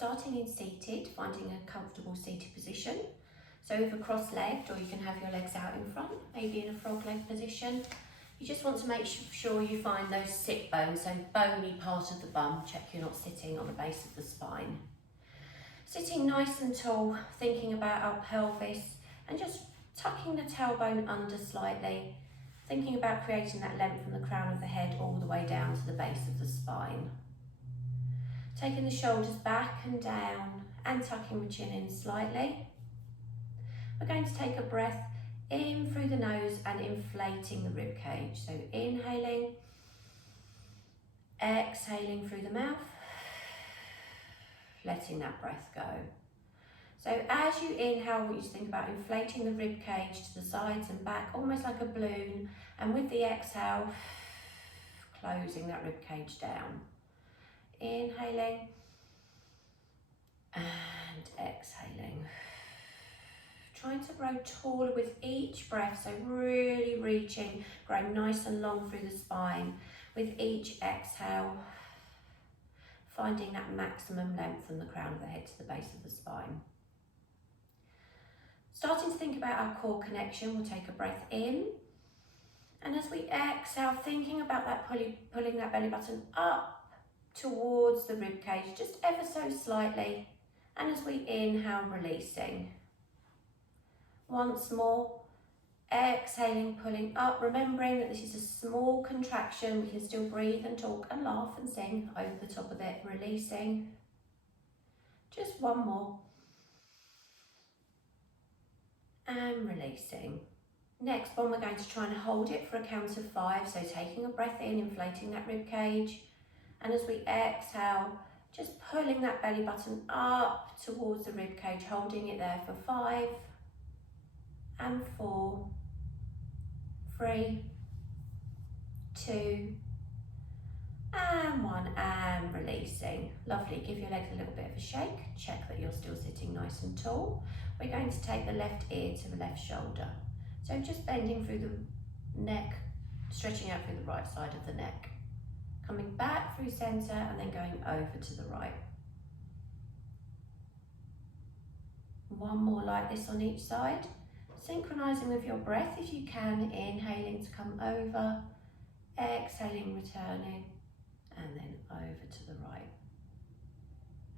Starting in seated, finding a comfortable seated position. So either cross-legged, or you can have your legs out in front, maybe in a frog leg position. You just want to make sure you find those sit bones, so bony part of the bum. Check you're not sitting on the base of the spine. Sitting nice and tall, thinking about our pelvis and just tucking the tailbone under slightly, thinking about creating that length from the crown of the head all the way down to the base of the spine. Taking the shoulders back and down and tucking the chin in slightly. We're going to take a breath in through the nose and inflating the rib cage. So inhaling, exhaling through the mouth, letting that breath go. So as you inhale, I want you to think about inflating the rib cage to the sides and back, almost like a balloon. And with the exhale, closing that rib cage down. Inhaling and exhaling. Trying to grow taller with each breath, so really reaching, growing nice and long through the spine. With each exhale, finding that maximum length from the crown of the head to the base of the spine. Starting to think about our core connection, we'll take a breath in. And as we exhale, thinking about that pulling that belly button up towards the rib cage, just ever so slightly. And as we inhale, releasing. Once more, exhaling, pulling up, remembering that this is a small contraction. We can still breathe and talk and laugh and sing over the top of it, releasing. Just one more. And releasing. Next one, we're going to try and hold it for a count of 5. So taking a breath in, inflating that rib cage. And as we exhale, just pulling that belly button up towards the rib cage, holding it there for 5. And 4, 3, 2, and 1, and releasing. Lovely, give your legs a little bit of a shake. Check that you're still sitting nice and tall. We're going to take the left ear to the left shoulder. So just bending through the neck, stretching out through the right side of the neck. Coming back through center and then going over to the right. One more like this on each side. Synchronizing with your breath if you can, inhaling to come over, exhaling, returning, and then over to the right.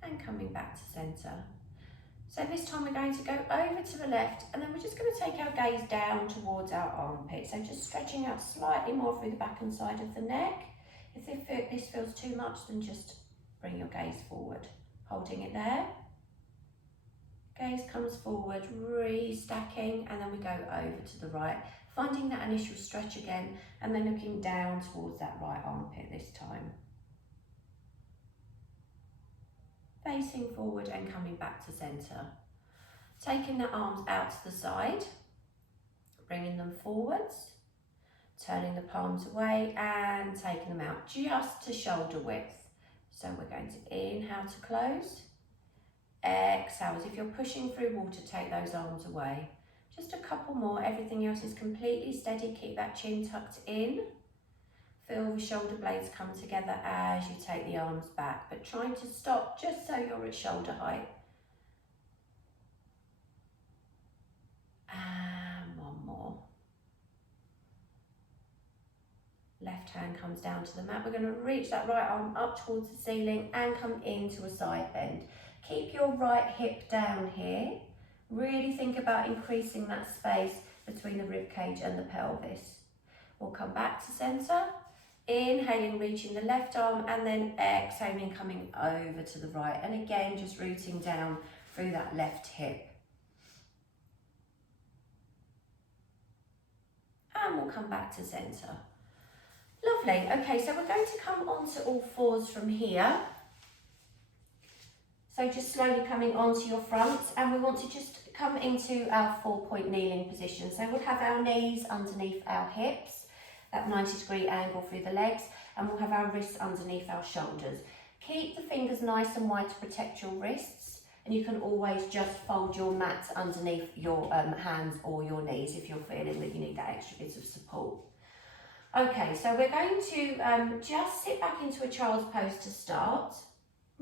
And coming back to center. So this time we're going to go over to the left, and then we're just going to take our gaze down towards our armpit. So just stretching out slightly more through the back and side of the neck. If this feels too much, then just bring your gaze forward, holding it there. Gaze comes forward, restacking, and then we go over to the right, finding that initial stretch again, and then looking down towards that right armpit this time. Facing forward and coming back to center. Taking the arms out to the side, bringing them forwards, turning the palms away and taking them out just to shoulder width. So we're going to inhale to close. Exhale, as if you're pushing through water, take those arms away. Just a couple more, everything else is completely steady. Keep that chin tucked in. Feel the shoulder blades come together as you take the arms back, but trying to stop just so you're at shoulder height. And one more. Left hand comes down to the mat. We're going to reach that right arm up towards the ceiling and come into a side bend. Keep your right hip down here. Really think about increasing that space between the rib cage and the pelvis. We'll come back to center. Inhaling, reaching the left arm, and then exhaling, coming over to the right. And again, just rooting down through that left hip. And we'll come back to center. Lovely. Okay, so we're going to come onto all fours from here. So just slowly coming onto your front, and we want to just come into our 4-point kneeling position. So we'll have our knees underneath our hips, that 90-degree angle through the legs, and we'll have our wrists underneath our shoulders. Keep the fingers nice and wide to protect your wrists, and you can always just fold your mat underneath your hands or your knees if you're feeling that you need that extra bit of support. Okay, so we're going to just sit back into a child's pose to start.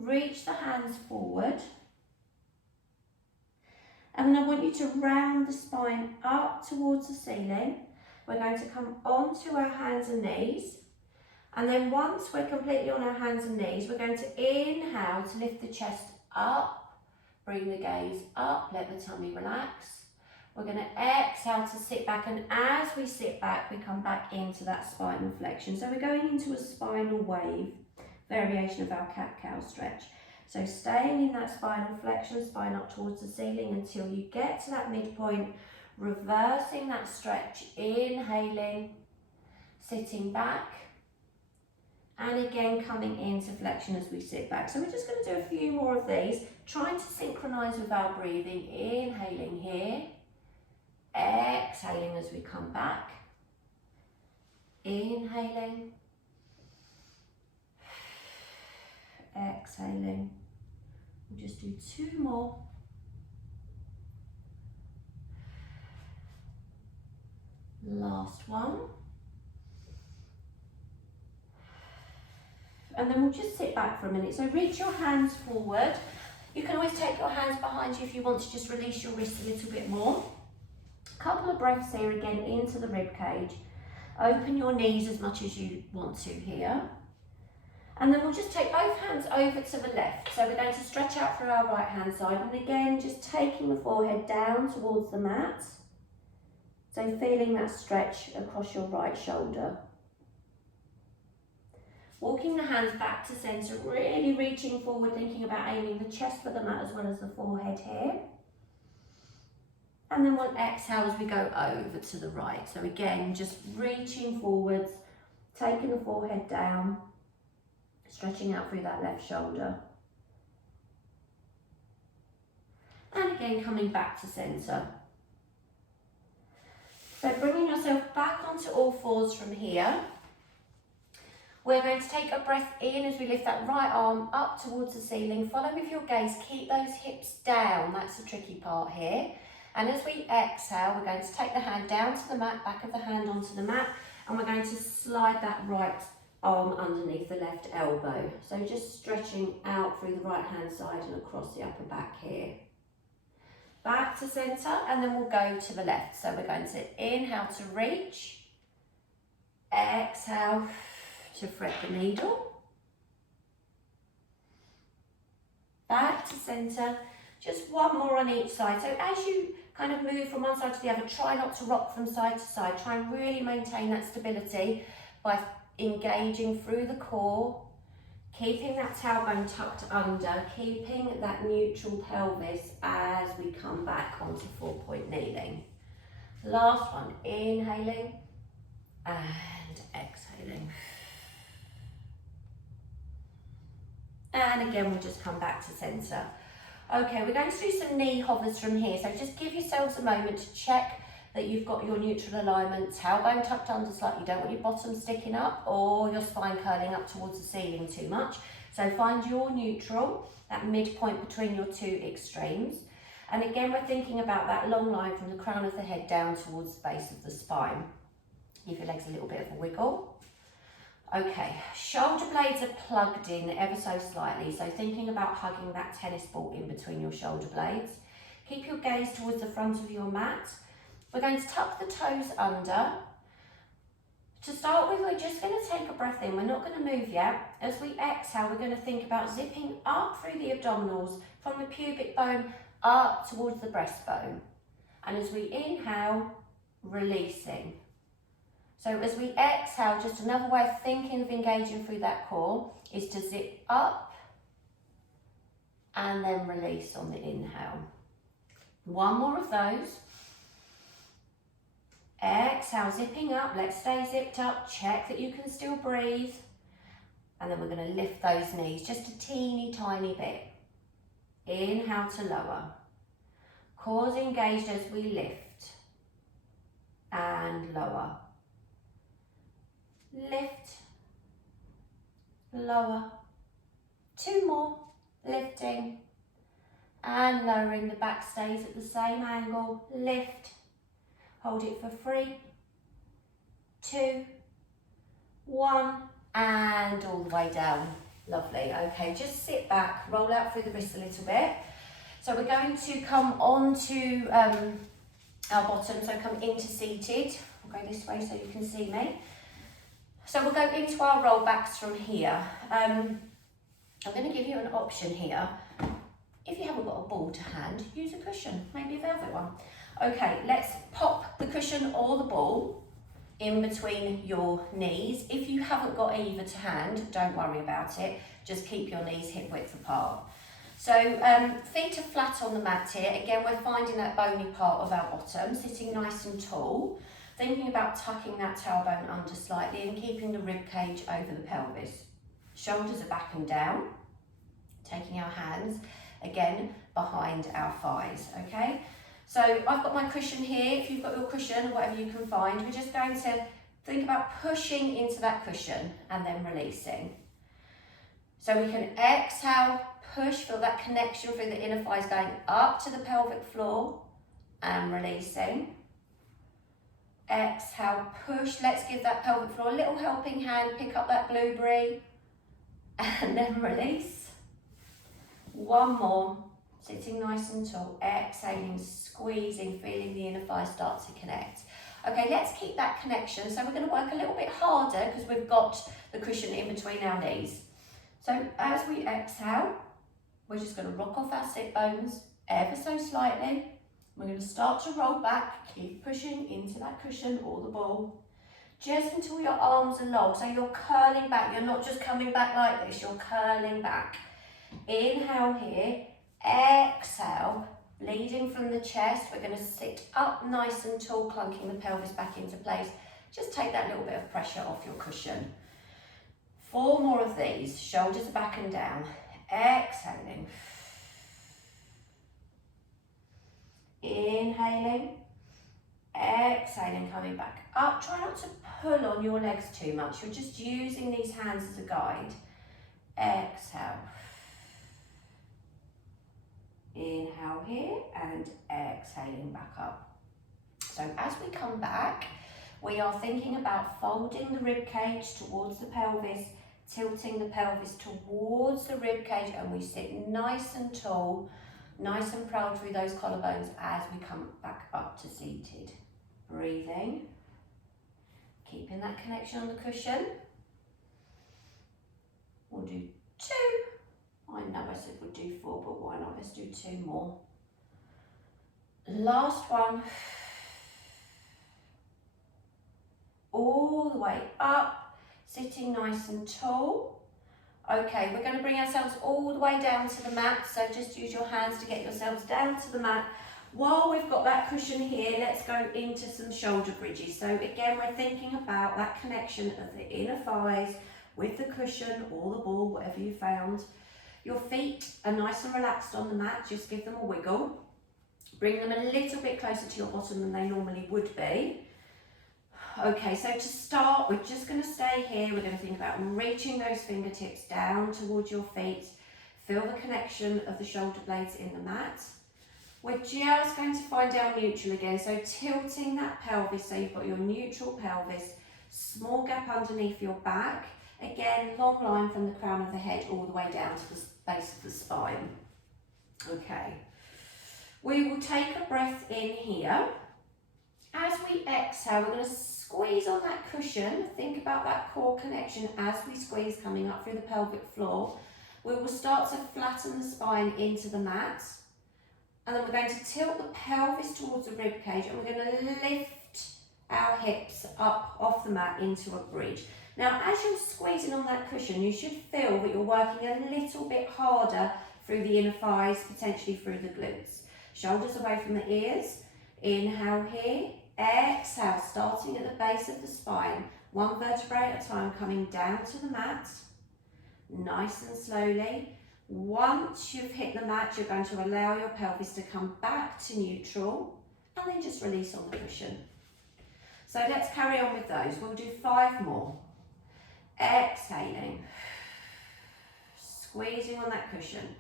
reach the hands forward. And then I want you to round the spine up towards the ceiling. We're going to come onto our hands and knees. And then once we're completely on our hands and knees, we're going to inhale to lift the chest up. Bring the gaze up, let the tummy relax. We're going to exhale to sit back, and as we sit back, we come back into that spinal flexion. So we're going into a spinal wave, variation of our cat-cow stretch. So staying in that spinal flexion, spine up towards the ceiling until you get to that midpoint, reversing that stretch, inhaling, sitting back, and again coming into flexion as we sit back. So we're just going to do a few more of these, trying to synchronise with our breathing, inhaling here, exhaling as we come back, inhaling, exhaling. We'll just do 2 more. Last one. And then we'll just sit back for a minute. So reach your hands forward. You can always take your hands behind you if you want to just release your wrists a little bit more. Couple of breaths here again into the rib cage. Open your knees as much as you want to here. And then we'll just take both hands over to the left. So we're going to stretch out through our right hand side. And again, just taking the forehead down towards the mat. So feeling that stretch across your right shoulder. Walking the hands back to centre, really reaching forward, thinking about aiming the chest for the mat as well as the forehead here. And then we'll exhale as we go over to the right. So again, just reaching forwards, taking the forehead down, stretching out through that left shoulder. And again, coming back to centre. So bringing yourself back onto all fours from here. We're going to take a breath in as we lift that right arm up towards the ceiling. Follow with your gaze, keep those hips down. That's the tricky part here. And as we exhale, we're going to take the hand down to the mat, back of the hand onto the mat, and we're going to slide that right arm underneath the left elbow. So just stretching out through the right hand side and across the upper back here. Back to centre, and then we'll go to the left. So we're going to inhale to reach, exhale to thread the needle. Back to centre, just one more on each side. So as you kind of move from one side to the other, try not to rock from side to side. Try and really maintain that stability by engaging through the core, keeping that tailbone tucked under, keeping that neutral pelvis as we come back onto 4-point kneeling. Last one, inhaling and exhaling. And again, we'll just come back to centre. Okay, we're going to do some knee hovers from here. So just give yourselves a moment to check that you've got your neutral alignment, tailbone tucked under slightly. You don't want your bottom sticking up or your spine curling up towards the ceiling too much. So find your neutral, that midpoint between your 2 extremes. And again, we're thinking about that long line from the crown of the head down towards the base of the spine. Give your legs a little bit of a wiggle. Okay, shoulder blades are plugged in ever so slightly, so thinking about hugging that tennis ball in between your shoulder blades. Keep your gaze towards the front of your mat. We're going to tuck the toes under. To start with, we're just going to take a breath in. We're not going to move yet. As we exhale, we're going to think about zipping up through the abdominals from the pubic bone up towards the breastbone. And as we inhale, releasing. So as we exhale, just another way of thinking of engaging through that core is to zip up and then release on the inhale. One more of those. Exhale, zipping up. Let's stay zipped up. Check that you can still breathe. And then we're going to lift those knees just a teeny tiny bit. Inhale to lower. Core's engaged as we lift and lower. Lift, lower, 2 more, lifting and lowering. The back stays at the same angle. Lift, hold it for 3, 2, 1 and all the way down. Lovely. Okay, just sit back, roll out through the wrists a little bit. So we're going to come on to our bottom, so come into seated. I'll go this way so you can see me. So we'll go into our roll backs from here. I'm going to give you an option here. If you haven't got a ball to hand, use a cushion, maybe a velvet one. Okay, let's pop the cushion or the ball in between your knees. If you haven't got either to hand, don't worry about it. Just keep your knees hip width apart. So feet are flat on the mat here. Again, we're finding that bony part of our bottom, sitting nice and tall. Thinking about tucking that tailbone under slightly and keeping the rib cage over the pelvis. Shoulders are back and down. Taking our hands, again, behind our thighs, okay? So I've got my cushion here. If you've got your cushion or whatever you can find, we're just going to think about pushing into that cushion and then releasing. So we can exhale, push, feel that connection through the inner thighs going up to the pelvic floor and releasing. Exhale, push. Let's give that pelvic floor a little helping hand. Pick up that blueberry and then release. One more. Sitting nice and tall. Exhaling, squeezing, feeling the inner thighs start to connect. Okay, let's keep that connection. So we're going to work a little bit harder because we've got the cushion in between our knees. So as we exhale, we're just going to rock off our sit bones ever so slightly. We're going to start to roll back, keep pushing into that cushion or the ball, just until your arms are long. So you're curling back, you're not just coming back like this, you're curling back. Inhale here, exhale, bleeding from the chest. We're going to sit up nice and tall, clunking the pelvis back into place. Just take that little bit of pressure off your cushion. 4 more of these, shoulders are back and down. Exhaling. Inhaling, exhaling, coming back up. Try not to pull on your legs too much. You're just using these hands as a guide. Exhale. Inhale here and exhaling back up. So as we come back, we are thinking about folding the rib cage towards the pelvis, tilting the pelvis towards the rib cage, and we sit nice and tall, nice and proud through those collarbones as we come back up to seated. Breathing, keeping that connection on the cushion. We'll do 2. I know I said we'd do 4, but why not? Let's do 2 more. Last one. All the way up, sitting nice and tall. Okay, we're going to bring ourselves all the way down to the mat, so just use your hands to get yourselves down to the mat. While we've got that cushion here, let's go into some shoulder bridges. So again, we're thinking about that connection of the inner thighs with the cushion or the ball, whatever you found. Your feet are nice and relaxed on the mat, just give them a wiggle. Bring them a little bit closer to your bottom than they normally would be. Okay, so to start, we're just going to stay here. We're going to think about reaching those fingertips down towards your feet. Feel the connection of the shoulder blades in the mat. We're just going to find our neutral again. So tilting that pelvis, so you've got your neutral pelvis, small gap underneath your back. Again, long line from the crown of the head all the way down to the base of the spine. Okay, we will take a breath in here. As we exhale, we're going to squeeze on that cushion. Think about that core connection as we squeeze coming up through the pelvic floor. We will start to flatten the spine into the mat. And then we're going to tilt the pelvis towards the rib cage, and we're going to lift our hips up off the mat into a bridge. Now, as you're squeezing on that cushion, you should feel that you're working a little bit harder through the inner thighs, potentially through the glutes. Shoulders away from the ears. Inhale here. Exhale, starting at the base of the spine, 1 vertebrae at a time, coming down to the mat, nice and slowly. Once you've hit the mat, you're going to allow your pelvis to come back to neutral, and then just release on the cushion. So let's carry on with those. We'll do 5 more. Exhaling, squeezing on that cushion.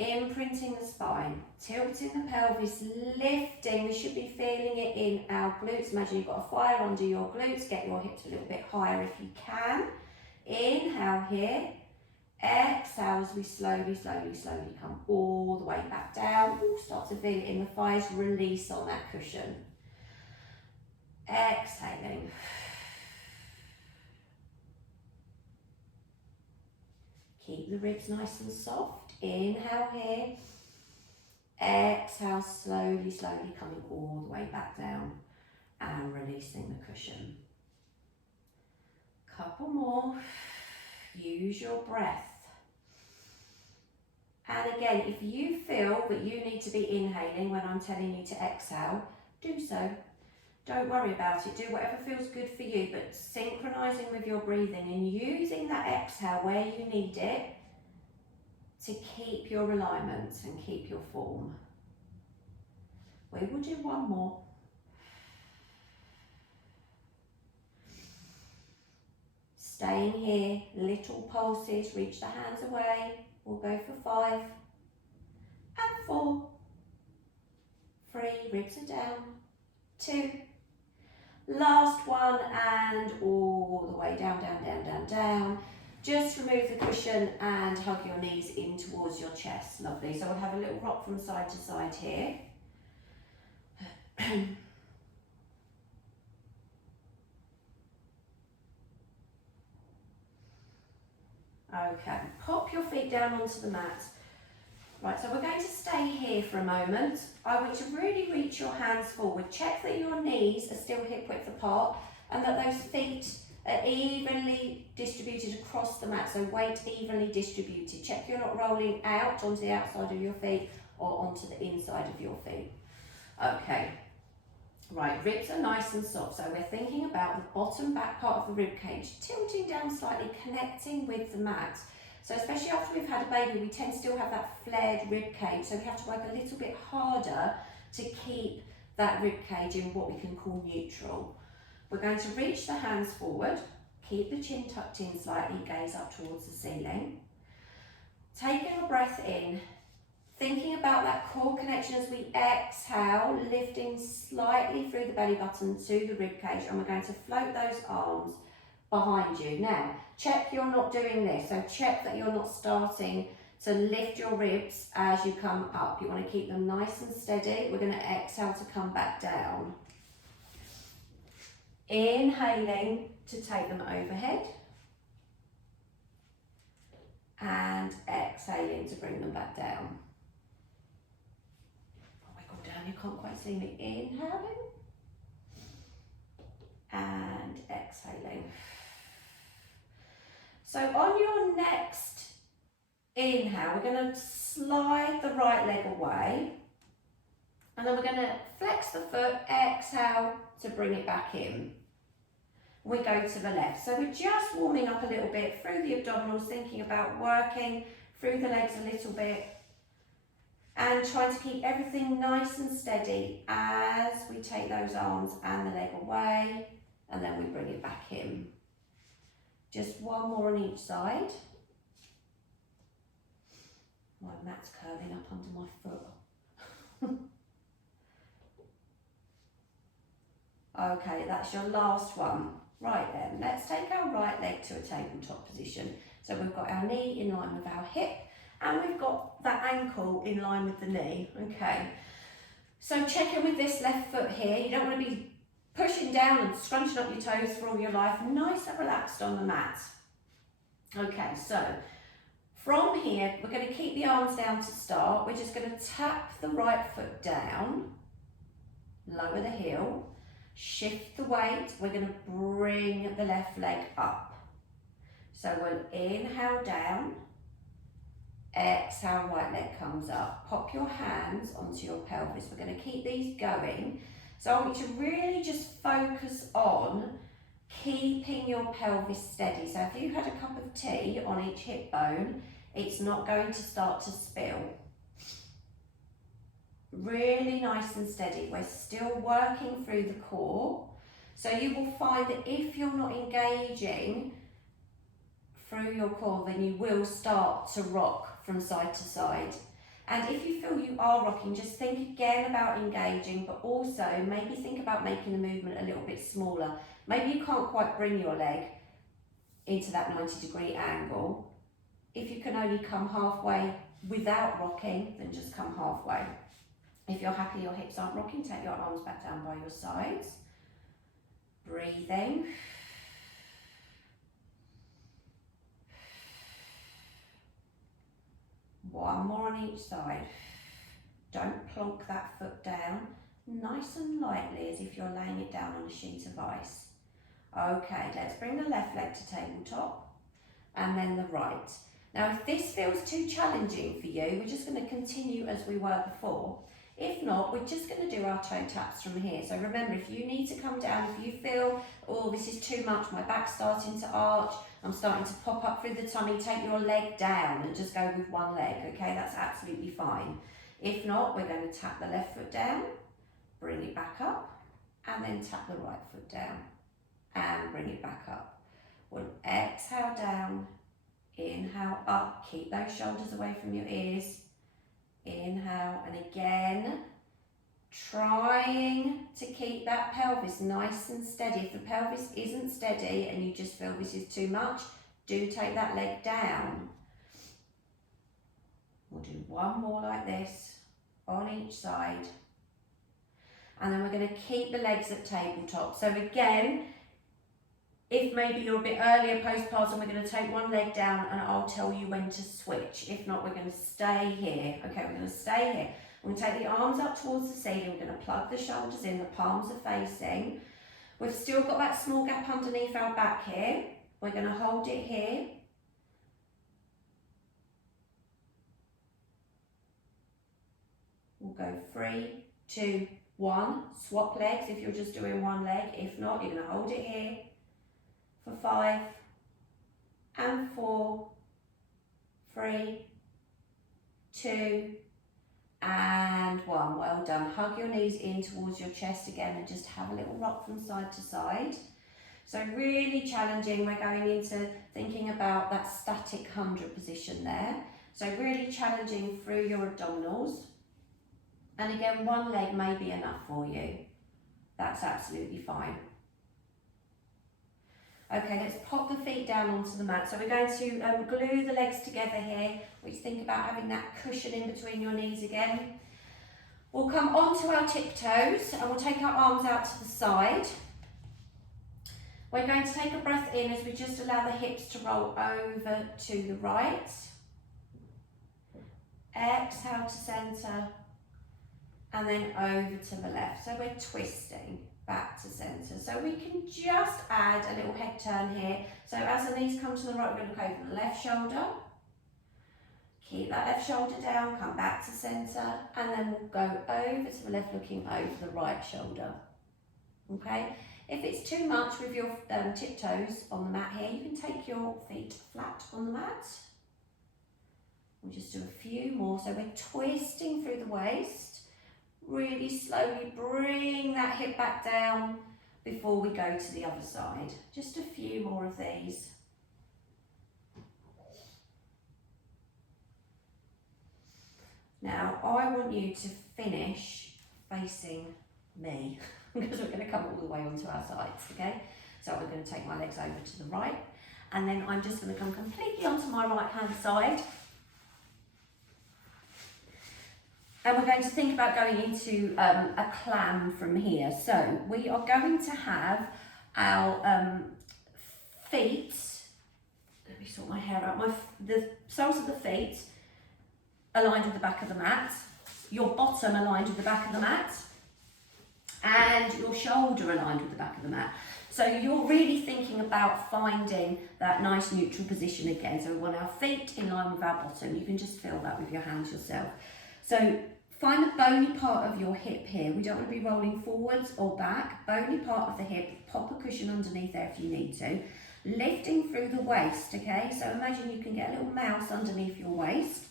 Imprinting the spine, tilting the pelvis, lifting. We should be feeling it in our glutes. Imagine you've got a fire under your glutes. Get your hips a little bit higher if you can. inhale here, exhale as we slowly come all the way back down. Ooh, start to feel it in the thighs, release on that cushion. Exhaling. Keep the ribs nice and soft. Inhale here. Exhale, slowly coming all the way back down and releasing the cushion. Couple more. Use your breath. And again, if you feel that you need to be inhaling when I'm telling you to exhale, do so. Don't worry about it. Do whatever feels good for you, but synchronizing with your breathing and using that exhale where you need it to keep your alignment and keep your form. We will do one more. Staying here, little pulses, reach the hands away. We'll go for 5 and 4. 3, ribs are down. 2. Last one, and all the way down, down. Just remove the cushion and hug your knees in towards your chest. Lovely. So we'll have a little rock from side to side here. Okay, pop your feet down onto the mat. Right, so we're going to stay here for a moment. I want you to really reach your hands forward. Check that your knees are still hip width apart and that those feet are evenly distributed across the mat, so weight evenly distributed. Check you're not rolling out onto the outside of your feet or onto the inside of your feet. Okay, right, ribs are nice and soft, so we're thinking about the bottom back part of the rib cage, tilting down slightly, connecting with the mat. So especially after we've had a baby, we tend to still have that flared rib cage, so we have to work a little bit harder to keep that rib cage in what we can call neutral. We're going to reach the hands forward, keep the chin tucked in slightly, gaze up towards the ceiling. Taking a breath in, thinking about that core connection as we exhale, lifting slightly through the belly button to the rib cage, and we're going to float those arms behind you. Now, check you're not doing this, so check that you're not starting to lift your ribs as you come up. You want to keep them nice and steady. We're going to exhale to come back down. Inhaling to take them overhead and exhaling to bring them back down. Wiggle down, you can't quite see me. Inhaling and exhaling. So on your next inhale, we're going to slide the right leg away and then we're going to flex the foot, exhale to bring it back in. We go to the left. So we're just warming up a little bit through the abdominals, thinking about working through the legs a little bit and trying to keep everything nice and steady as we take those arms and the leg away and then we bring it back in. Just one more on each side. My mat's curling up under my foot. Okay, that's your last one. Right then, let's take our right leg to a tabletop position. So we've got our knee in line with our hip and we've got that ankle in line with the knee. Okay, so check in with this left foot here. You don't want to be pushing down and scrunching up your toes for all your life. Nice and relaxed on the mat. Okay, so from here, we're going to keep the arms down to start. We're just going to tap the right foot down, lower the heel, shift the weight. We're going to bring the left leg up. So we'll inhale down, exhale, right leg comes up. Pop your hands onto your pelvis. We're going to keep these going. So I want you to really just focus on keeping your pelvis steady. So if you had a cup of tea on each hip bone, it's not going to start to spill. Really nice and steady. We're still working through the core. So you will find that if you're not engaging through your core, then you will start to rock from side to side. And if you feel you are rocking, just think again about engaging, but also maybe think about making the movement a little bit smaller. Maybe you can't quite bring your leg into that 90-degree angle. If you can only come halfway without rocking, then just come halfway. If you're happy your hips aren't rocking, take your arms back down by your sides. Breathing. One more on each side. Don't plonk that foot down. Nice and lightly, as if you're laying it down on a sheet of ice. Okay, let's bring the left leg to tabletop and then the right. Now, if this feels too challenging for you, we're just going to continue as we were before. If not, we're just going to do our toe taps from here. So remember, if you need to come down, if you feel, oh, this is too much, my back's starting to arch, I'm starting to pop up through the tummy, take your leg down and just go with one leg, okay? That's absolutely fine. If not, we're going to tap the left foot down, bring it back up, and then tap the right foot down and bring it back up. We'll exhale down, inhale up, keep those shoulders away from your ears. Inhale, and again, trying to keep that pelvis nice and steady. If the pelvis isn't steady and you just feel this is too much, do take that leg down. We'll do one more like this on each side. And then we're going to keep the legs at tabletop. So again, if maybe you're a bit earlier postpartum, we're going to take one leg down and I'll tell you when to switch. If not, we're going to stay here. Okay, we're going to stay here. We're going to take the arms up towards the ceiling. We're going to plug the shoulders in, the palms are facing. We've still got that small gap underneath our back here. We're going to hold it here. We'll go 3, 2, 1. Swap legs if you're just doing one leg. If not, you're going to hold it here. For 5 and 4, 3, 2 and 1. Well done. Hug your knees in towards your chest again and just have a little rock from side to side. So really challenging. We're going into thinking about that static 100 position there. So really challenging through your abdominals. And again, one leg may be enough for you. That's absolutely fine. Okay, let's pop the feet down onto the mat. So we're going to glue the legs together here. We think about having that cushion in between your knees again. We'll come onto our tiptoes and we'll take our arms out to the side. We're going to take a breath in as we just allow the hips to roll over to the right. Exhale to centre and then over to the left. So we're twisting back to centre. So we can just add a little head turn here. So as the knees come to the right, we're going to look over the left shoulder. Keep that left shoulder down, come back to centre, and then we'll go over to the left, looking over the right shoulder. Okay? If it's too much with your tiptoes on the mat here, you can take your feet flat on the mat. We'll just do a few more. So we're twisting through the waist. Really slowly bring that hip back down before we go to the other side. Just a few more of these. Now, I want you to finish facing me because we're going to come all the way onto our sides, okay? So I'm going to take my legs over to the right and then I'm just going to come completely onto my right hand side. And we're going to think about going into a clam from here. So we are going to have our feet, let me sort my hair out, the soles of the feet aligned with the back of the mat, your bottom aligned with the back of the mat, and your shoulder aligned with the back of the mat. So you're really thinking about finding that nice neutral position again. So we want our feet in line with our bottom. You can just feel that with your hands yourself. So find the bony part of your hip here. We don't want to be rolling forwards or back. Bony part of the hip, pop a cushion underneath there if you need to. Lifting through the waist, okay? So imagine you can get a little mouse underneath your waist.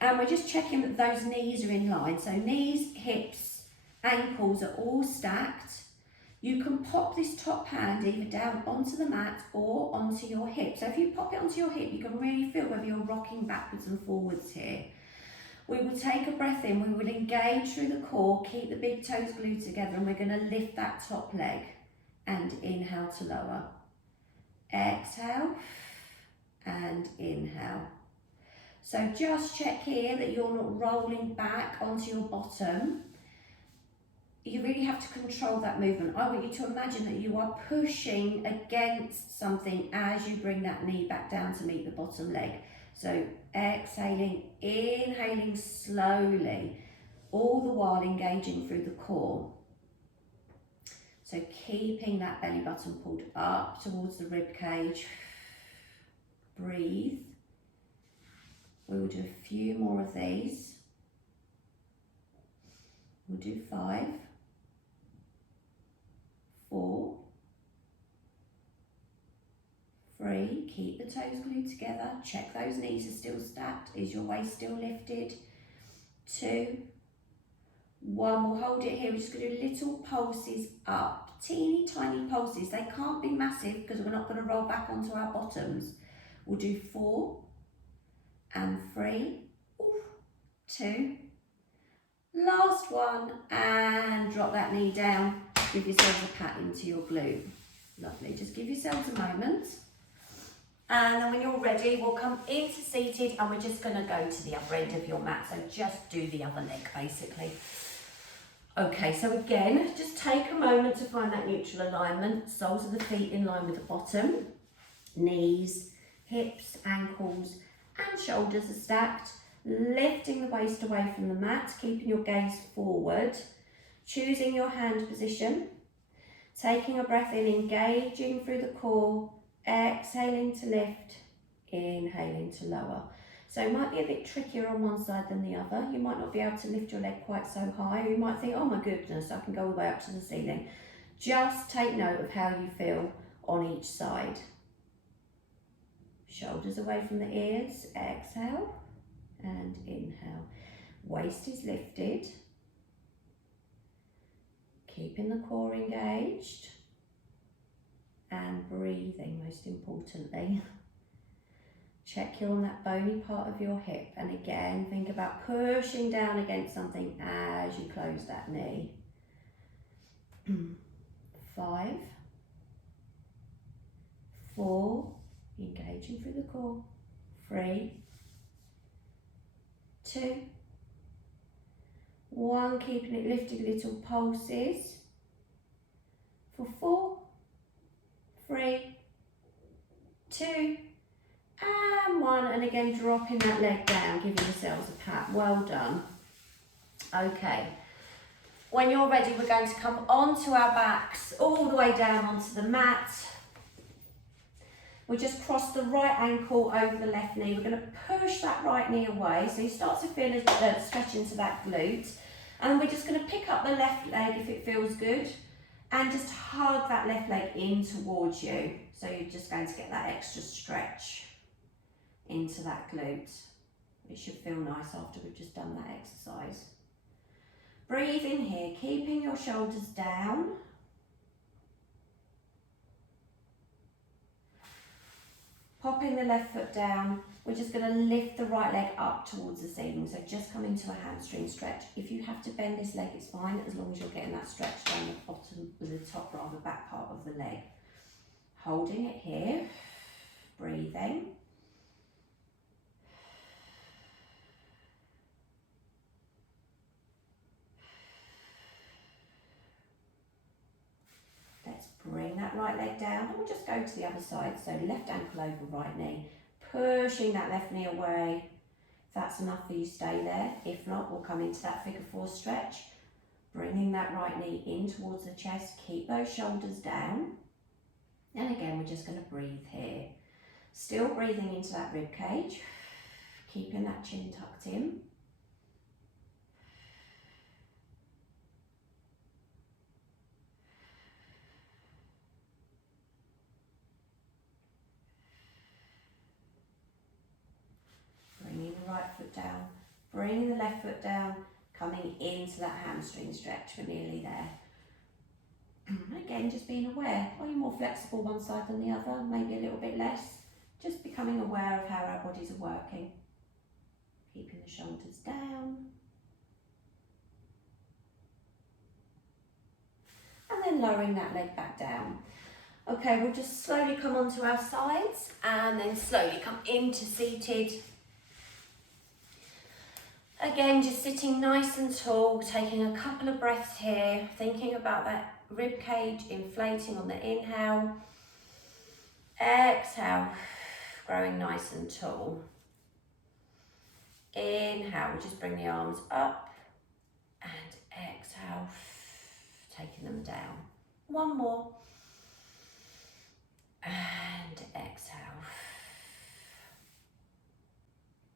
And we're just checking that those knees are in line. So knees, hips, ankles are all stacked. You can pop this top hand either down onto the mat or onto your hip. So if you pop it onto your hip, you can really feel whether you're rocking backwards and forwards here. We will take a breath in, we will engage through the core, keep the big toes glued together, and we're going to lift that top leg and inhale to lower. exhale, and inhale. So just check here that you're not rolling back onto your bottom. You really have to control that movement. I want you to imagine that you are pushing against something as you bring that knee back down to meet the bottom leg. So exhaling, inhaling slowly, all the while engaging through the core. So keeping that belly button pulled up towards the rib cage. Breathe. We will do a few more of these. We'll do 5, 4, 3, keep the toes glued together, check those knees are still stacked, is your waist still lifted, 2, 1, we'll hold it here, we're just going to do little pulses up, teeny tiny pulses, they can't be massive because we're not going to roll back onto our bottoms. We'll do 4 and 3, 2, last one, and drop that knee down. Give yourselves a pat into your glute. Lovely, just give yourselves a moment. And then when you're ready, we'll come into seated and we're just gonna go to the other end of your mat. So just do the other leg basically. Okay, so again, just take a moment to find that neutral alignment. Soles of the feet in line with the bottom. Knees, hips, ankles, and shoulders are stacked. Lifting the waist away from the mat, keeping your gaze forward, choosing your hand position, taking a breath in, engaging through the core, exhaling to lift, inhaling to lower. So it might be a bit trickier on one side than the other. You might not be able to lift your leg quite so high, or you might think, oh my goodness, I can go all the way up to the ceiling. Just take note of how you feel on each side. Shoulders away from the ears, exhale. And inhale. Waist is lifted. Keeping the core engaged. And breathing, most importantly. Check you're on that bony part of your hip. And again, think about pushing down against something as you close that knee. 5, 4, engaging through the core. 3, 2, 1, keeping it lifted, little pulses for 4, 3, 2, and 1, and again dropping that leg down, giving yourselves a pat. Well done. Okay, when you're ready, we're going to come onto our backs, all the way down onto the mat. We just cross the right ankle over the left knee. We're going to push that right knee away. So you start to feel a stretch into that glute. And we're just going to pick up the left leg if it feels good. And just hug that left leg in towards you. So you're just going to get that extra stretch into that glute. It should feel nice after we've just done that exercise. Breathe in here, keeping your shoulders down. Popping the left foot down, we're just going to lift the right leg up towards the ceiling, so just come into a hamstring stretch. If you have to bend this leg, it's fine, as long as you're getting that stretch down the bottom, the top rather, back part of the leg. Holding it here, breathing. Bring that right leg down and we'll just go to the other side. So left ankle over right knee, pushing that left knee away. If that's enough for you, stay there. If not, we'll come into that figure 4 stretch. Bringing that right knee in towards the chest, keep those shoulders down. And again, we're just going to breathe here. Still breathing into that rib cage, keeping that chin tucked in. Bringing the right foot down, bringing the left foot down, coming into that hamstring stretch. We're nearly there. Again, just being aware. Are you more flexible one side than the other? Maybe a little bit less. Just becoming aware of how our bodies are working. Keeping the shoulders down. And then lowering that leg back down. Okay, we'll just slowly come onto our sides and then slowly come into seated. Again, just sitting nice and tall, taking a couple of breaths here, thinking about that rib cage inflating on the inhale. Exhale, growing nice and tall. Inhale, we'll just bring the arms up, and exhale, taking them down. One more. And